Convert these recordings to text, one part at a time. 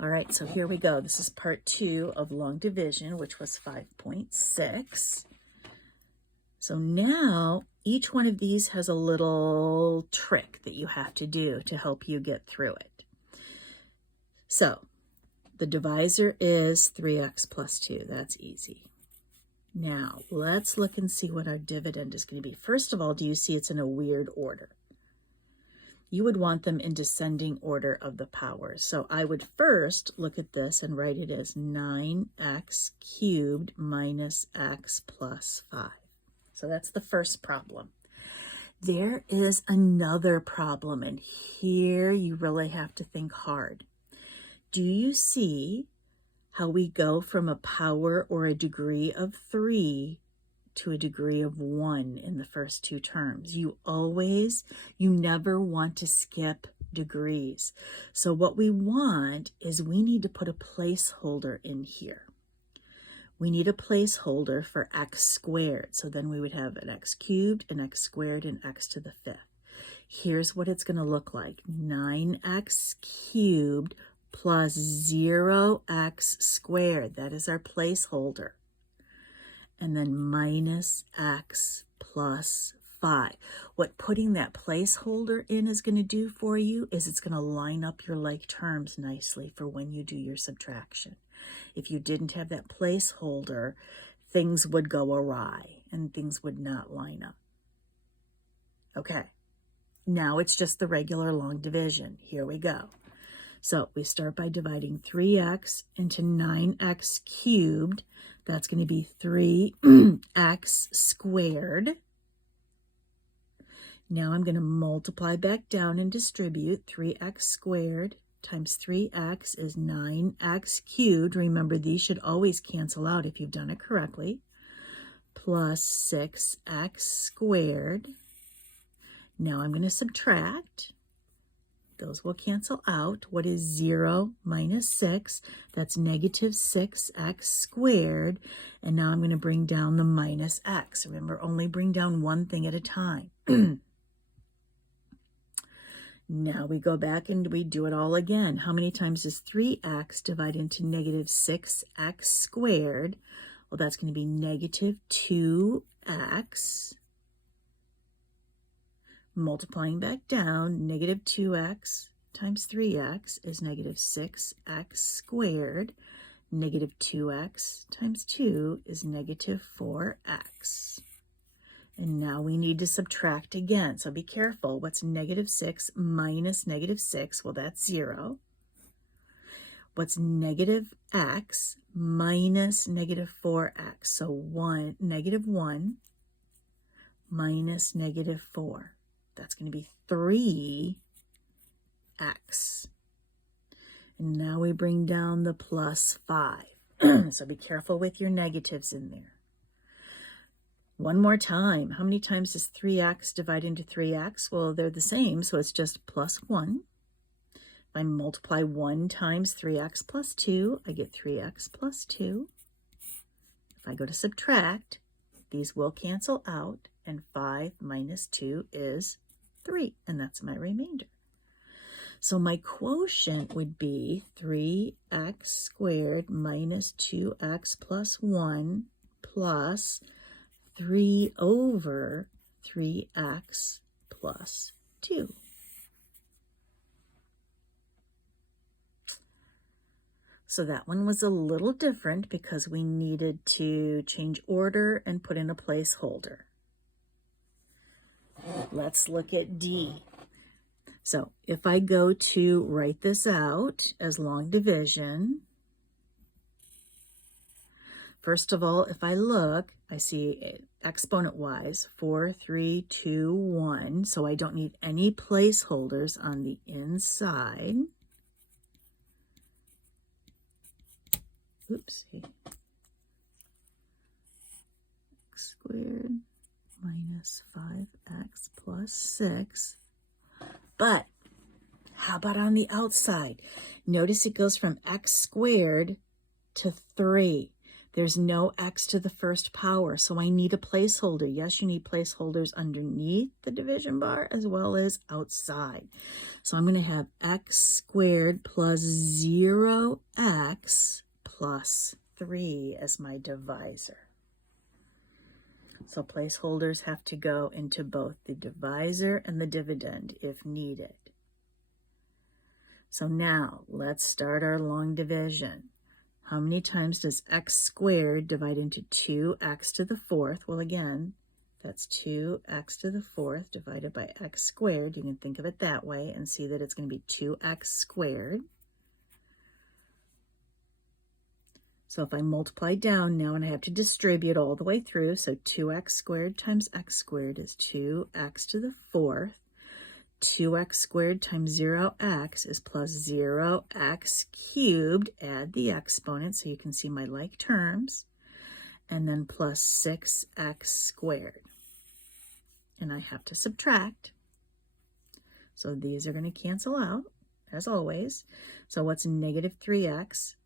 All right, so here we go. This is part 2 of long division, which was 5.6. So now each one of these has a little trick that you have to do to help you get through it. So the divisor is 3x plus 2. That's easy. Now let's look and see what our dividend is going to be. First of all, do you see it's in a weird order? You would want them in descending order of the powers. So I would first look at this and write it as 9x cubed minus x plus 5. So that's the first problem. There is another problem, and here you really have to think hard. Do you see how we go from a power or a degree of 3 to a degree of 1 in the first two terms? You never want to skip degrees. So what we want is we need to put a placeholder in here. We need a placeholder for x squared. So then we would have an x cubed, an x squared, and x to the 5th. Here's what it's going to look like. 9x cubed plus 0x squared. That is our placeholder. And then minus x plus 5. What putting that placeholder in is going to do for you is it's going to line up your like terms nicely for when you do your subtraction. If you didn't have that placeholder, things would go awry and things would not line up. Okay, now it's just the regular long division. Here we go. So we start by dividing 3x into 9x cubed. That's going to be 3x squared. Now I'm going to multiply back down and distribute. 3x squared times 3x is 9x cubed. Remember, these should always cancel out if you've done it correctly. Plus 6x squared. Now I'm going to subtract. Those will cancel out. What is 0 minus 6? That's negative 6x squared. And now I'm going to bring down the minus x. Remember, only bring down one thing at a time. Now we go back and we do it all again. How many times does 3x divide into negative 6x squared? Well, that's going to be negative 2x. Multiplying back down, negative 2x times 3x is negative 6x squared. Negative 2x times 2 is negative 4x. And now we need to subtract again. So be careful. What's negative 6 minus negative 6? Well, that's 0. What's negative x minus negative 4x? So negative 1 minus negative 4. That's going to be 3x. And now we bring down the plus 5. So be careful with your negatives in there. One more time. How many times does 3x divide into 3x? Well, they're the same, so it's just plus 1. If I multiply 1 times 3x plus 2, I get 3x plus 2. If I go to subtract, these will cancel out, and 5 minus 2 is 3, and that's my remainder. So my quotient would be 3x squared minus 2x plus 1 plus 3 over 3x plus 2. So that one was a little different because we needed to change order and put in a placeholder. Let's look at D. So if I go to write this out as long division, first of all, if I look, I see exponent-wise 4, 3, 2, 1. So I don't need any placeholders on the inside. Oops. X squared minus 5x plus 6. But how about on the outside? Notice it goes from x squared to 3. There's no x to the first power, so I need a placeholder. Yes, you need placeholders underneath the division bar as well as outside. So I'm going to have x squared plus 0x plus 3 as my divisor. So placeholders have to go into both the divisor and the dividend if needed. So now let's start our long division. How many times does x squared divide into 2x to the fourth? Well, again, that's 2x to the fourth divided by x squared. You can think of it that way and see that it's going to be 2x squared. So if I multiply down now, and I have to distribute all the way through, so 2x squared times x squared is 2x to the fourth. 2x squared times 0x is plus 0x cubed. Add the exponent so you can see my like terms. And then plus 6x squared. And I have to subtract. So these are going to cancel out, as always. So what's negative 3x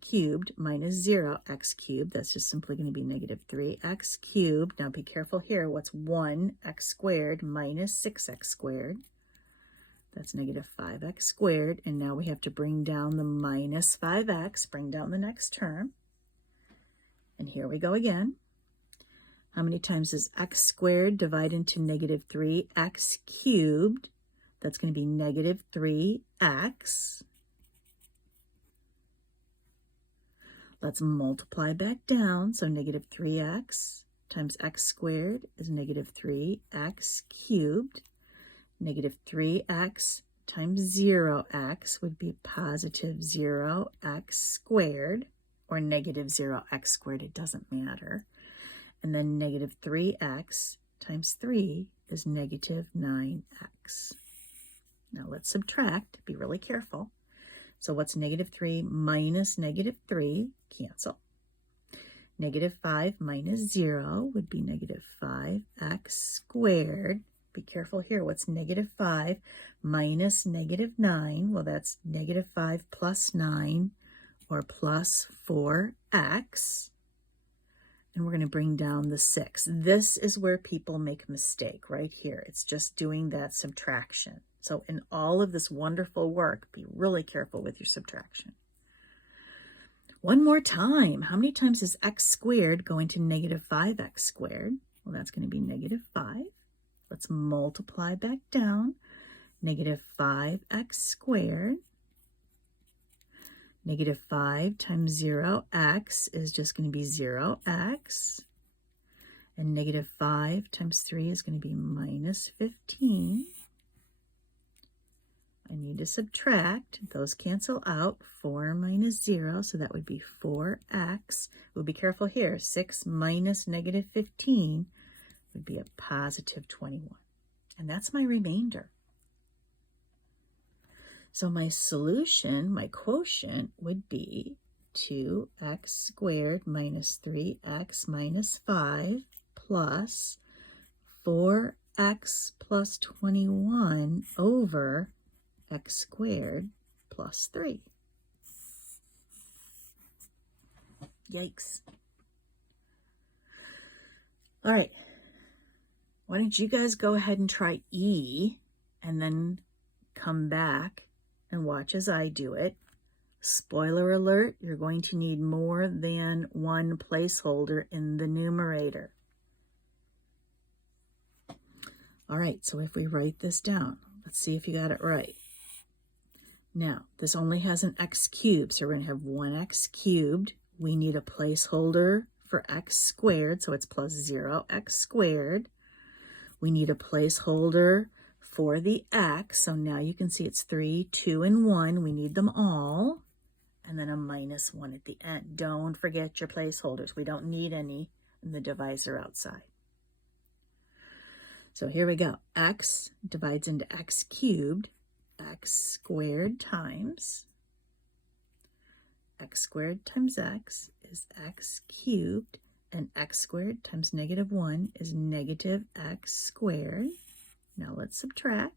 cubed minus 0x cubed? That's just simply going to be negative 3x cubed. Now be careful here. What's 1x squared minus 6x squared? That's negative 5x squared. And now we have to bring down the minus 5x, bring down the next term. And here we go again. How many times does x squared divide into negative 3x cubed? That's going to be negative 3x. Let's multiply back down. So negative 3x times x squared is negative 3x cubed. Negative 3x times 0x would be positive 0x squared, or negative 0x squared, it doesn't matter. And then negative 3x times 3 is negative 9x. Now let's subtract, be really careful. So what's negative 3 minus negative 3? Cancel. Negative 5 minus 0 would be negative 5x squared. Be careful here. What's negative 5 minus negative 9? Well, that's negative 5 plus 9, or plus 4x. And we're going to bring down the 6. This is where people make a mistake right here. It's just doing that subtraction. So in all of this wonderful work, be really careful with your subtraction. One more time. How many times does x squared go into negative 5x squared? Well, that's going to be negative 5. Let's multiply back down. Negative 5x squared. Negative 5 times 0x is just going to be 0x. And negative 5 times 3 is going to be minus 15. I need to subtract. Those cancel out. 4 minus 0, so that would be 4x. We'll be careful here. 6 minus negative 15 would be a positive 21. And that's my remainder. So my solution, my quotient, would be 2x squared minus 3x minus 5 plus 4x plus 21 over x squared plus 3. Yikes. All right. Why don't you guys go ahead and try E and then come back and watch as I do it. Spoiler alert, you're going to need more than one placeholder in the numerator. All right, so if we write this down, let's see if you got it right. Now, this only has an x cubed, so we're going to have 1x cubed. We need a placeholder for x squared, so it's plus 0x squared. We need a placeholder for the x, so now you can see it's 3, 2, and 1. We need them all. And then a minus 1 at the end. Don't forget your placeholders. We don't need any in the divisor outside. So here we go. X divides into x cubed. X squared times x squared times x is x cubed, and x squared times negative 1 is negative x squared. Now let's subtract.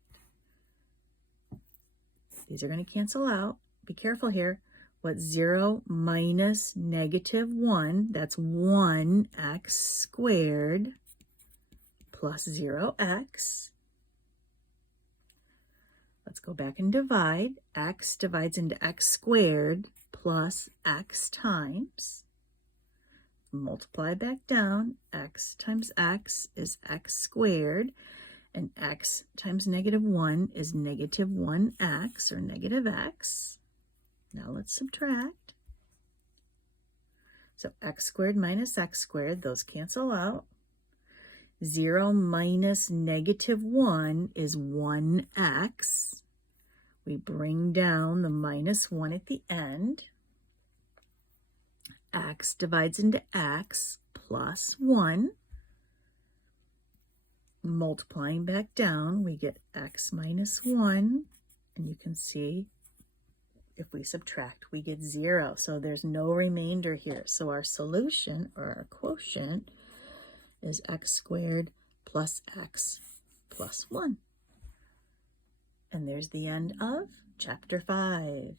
These are going to cancel out. Be careful here. What's 0 minus negative 1? That's 1x squared plus 0x. Let's go back and divide. X divides into x squared plus x times. Multiply back down. X times x is x squared. And x times negative 1 is negative 1x, or negative x. Now let's subtract. So x squared minus x squared, those cancel out. 0 minus negative 1 is 1x. We bring down the minus 1 at the end. X divides into x plus 1. Multiplying back down, we get x minus 1. And you can see if we subtract, we get 0. So there's no remainder here. So our solution, or our quotient, is x squared plus x plus 1. And there's the end of chapter 5.